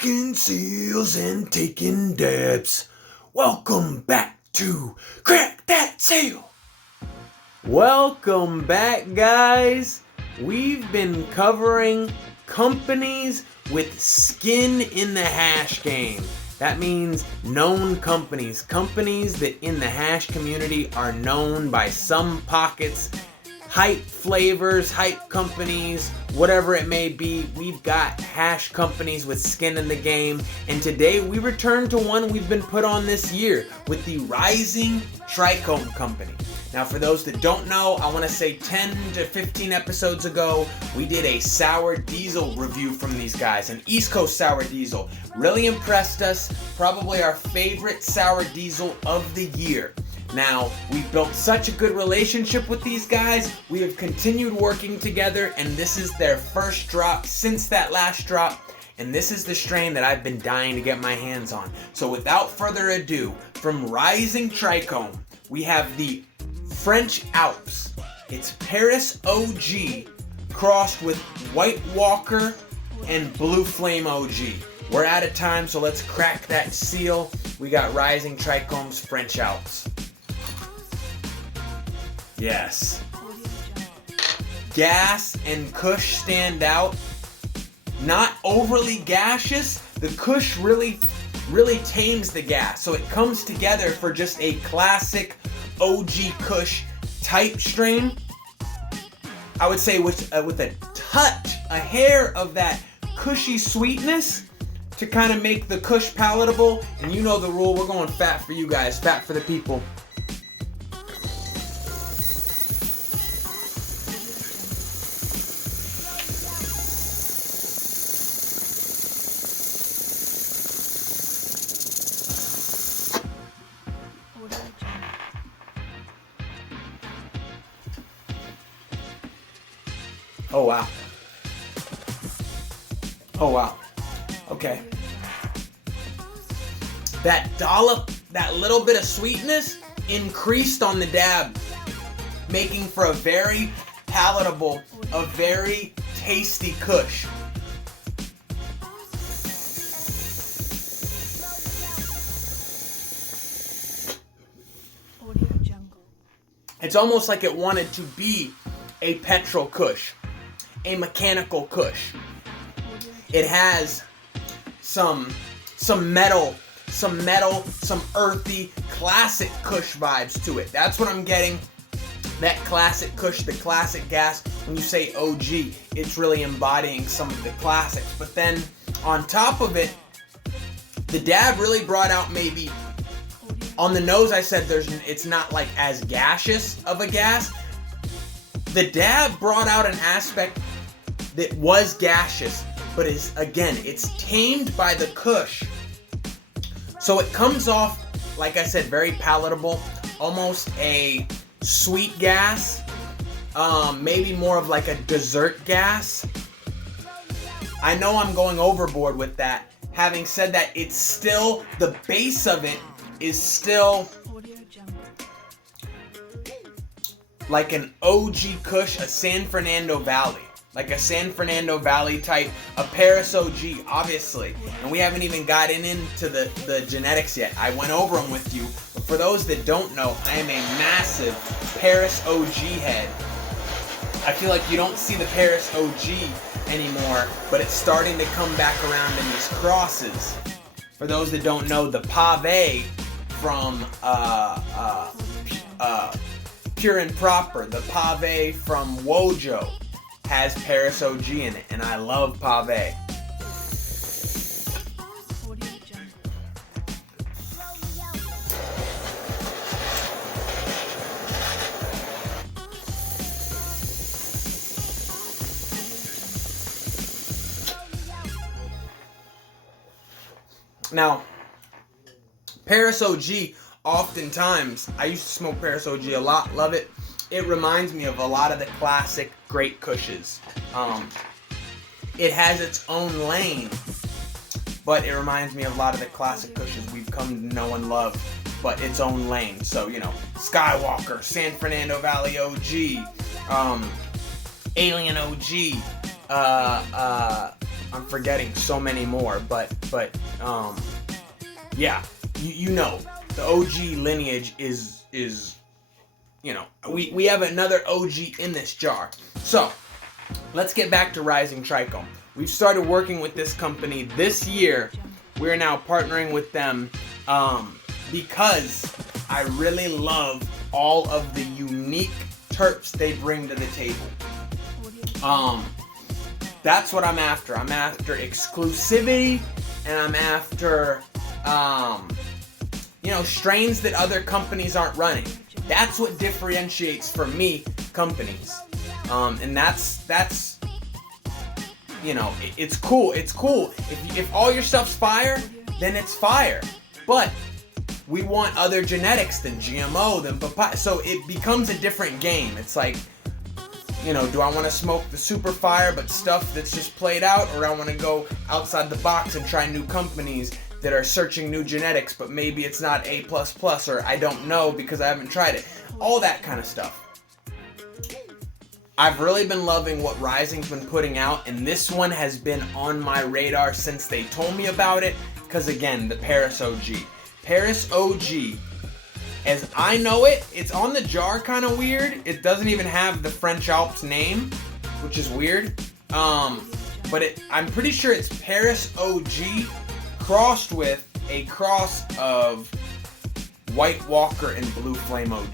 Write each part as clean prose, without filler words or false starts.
cracking seals and taking dabs. Welcome back to Crack That Seal. Welcome back, guys. We've been covering companies with skin in the hash game. That means known companies that in the hash community are known by some pockets, hype flavors, hype companies, whatever it may be. We've got hash companies with skin in the game, and today we return to one we've been put on this year with the Rising Trichome Company. Now, for those that don't know, I want to say 10 to 15 episodes ago, we did a sour diesel review from these guys, an East Coast sour diesel. Really impressed us, probably our favorite sour diesel of the year. Now, we've built such a good relationship with these guys, we have continued working together, and this is their first drop since that last drop, and this is the strain that I've been dying to get my hands on. So without further ado, from Rising Trichome, we have the French Alps. It's Paris OG crossed with White Walker and Blue Flame OG. We're out of time, so let's crack that seal. We got Rising Trichomes French Alps. Yes. Gas and Kush stand out. Not overly gaseous. The Kush really tames the gas. So it comes together for just a classic OG Kush type strain. I would say with a touch, a hair of that cushy sweetness to kind of make the Kush palatable. And you know the rule, we're going fat for you guys, fat for the people. Oh wow. Oh wow. Okay. That dollop, that little bit of sweetness increased on the dab, making for a very palatable, a very tasty Kush. It's almost like it wanted to be a petrol Kush, a mechanical Kush. It has some metal, some earthy, classic Kush vibes to it. That's what I'm getting. That classic Kush, the classic gas. When you say OG, it's really embodying some of the classics. But then on top of it, the dab really brought out maybe, on the nose I said it's not like as gaseous of a gas. The dab brought out an aspect that was gaseous, but it's tamed by the Kush. So it comes off, like I said, very palatable, almost a sweet gas, maybe more of like a dessert gas. I know I'm going overboard with that. Having said that, it's still, the base of it is still like an OG Kush, a San Fernando Valley. Like a San Fernando Valley type, a Paris OG, obviously. And we haven't even gotten into the genetics yet. I went over them with you. But for those that don't know, I am a massive Paris OG head. I feel like you don't see the Paris OG anymore, but it's starting to come back around in these crosses. For those that don't know, the Pave from Pure and Proper, the Pave from Wojo, has Paris OG in it, and I love Pave. Now, Paris OG, oftentimes, I used to smoke Paris OG a lot, love it. It reminds me of a lot of the classic great Kushes. It has its own lane, but it reminds me of a lot of the classic Kushes we've come to know and love, but its own lane. So, you know, Skywalker, San Fernando Valley OG, Alien OG, I'm forgetting so many more, but yeah, you know, the OG lineage is you know, we have another OG in this jar. So let's get back to Rising Trichome. We've started working with this company this year. We're now partnering with them because I really love all of the unique terps they bring to the table. That's what I'm after. I'm after exclusivity, and I'm after you know, strains that other companies aren't running. That's what differentiates for me companies. And that's you know, it's cool. It's cool. If all your stuff's fire, then it's fire. But we want other genetics than GMO, than papaya. So it becomes a different game. It's like, you know, do I want to smoke the super fire but stuff that's just played out, or do I want to go outside the box and try new companies that are searching new genetics, but maybe it's not A++, or I don't know because I haven't tried it. All that kind of stuff. I've really been loving what Rising's been putting out, and this one has been on my radar since they told me about it, because again, the Paris OG. Paris OG, as I know it, it's on the jar kind of weird. It doesn't even have the French Alps name, which is weird. But I'm pretty sure it's Paris OG crossed with a cross of White Walker and Blue Flame OG.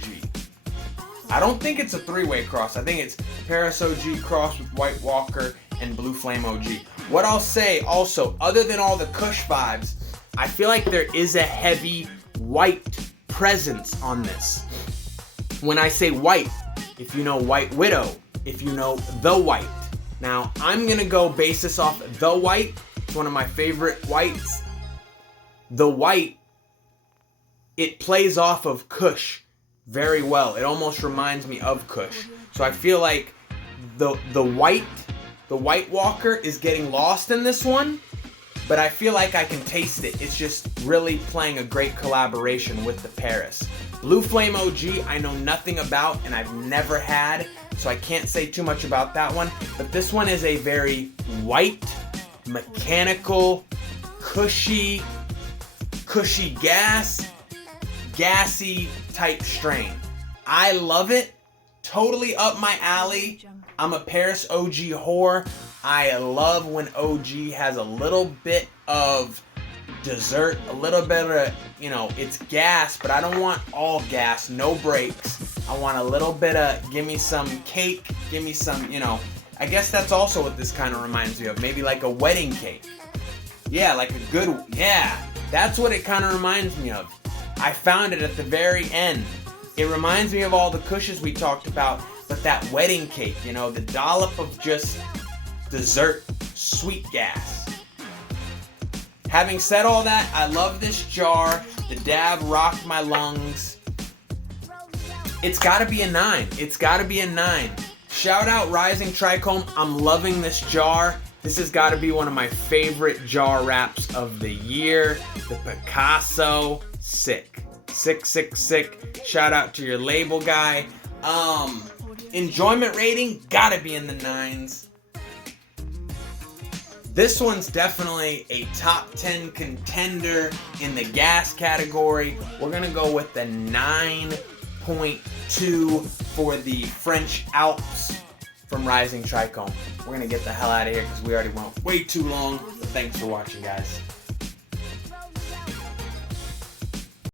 I don't think it's a three-way cross. I think it's Paris OG crossed with White Walker and Blue Flame OG. What I'll say also, other than all the Kush vibes, I feel like there is a heavy white presence on this. When I say white, if you know White Widow, if you know The White. Now, I'm going to go base this off The White. It's one of my favorite whites. The White, it plays off of Kush very well. It almost reminds me of Kush. So I feel like the White Walker is getting lost in this one, but I feel like I can taste it. It's just really playing a great collaboration with the Paris. Blue Flame OG, I know nothing about and I've never had, so I can't say too much about that one. But this one is a very white, mechanical, cushy gassy type strain. I love it. Totally up my alley. I'm a Paris OG whore. I love when OG has a little bit of dessert, a little bit of, you know, it's gas, but I don't want all gas, no breaks. I want a little bit of, give me some cake, give me some, you know, I guess that's also what this kind of reminds me of. Maybe like a wedding cake. Yeah, like a good, yeah, that's what it kind of reminds me of. I found it at the very end. It reminds me of all the Kushes we talked about, but that wedding cake, you know, the dollop of just dessert, sweet gas. Having said all that, I love this jar. The dab rocked my lungs. It's gotta be a 9. It's gotta be a 9. Shout out Rising Trichome. I'm loving this jar. This has gotta be one of my favorite jar wraps of the year. The Picasso, sick. Sick. Shout out to your label guy. Enjoyment rating, gotta be in the 9s. This one's definitely a top 10 contender in the gas category. We're gonna go with the 9.2 for the French Alps from Rising Trichome. We're gonna get the hell out of here because we already went way too long. But thanks for watching, guys.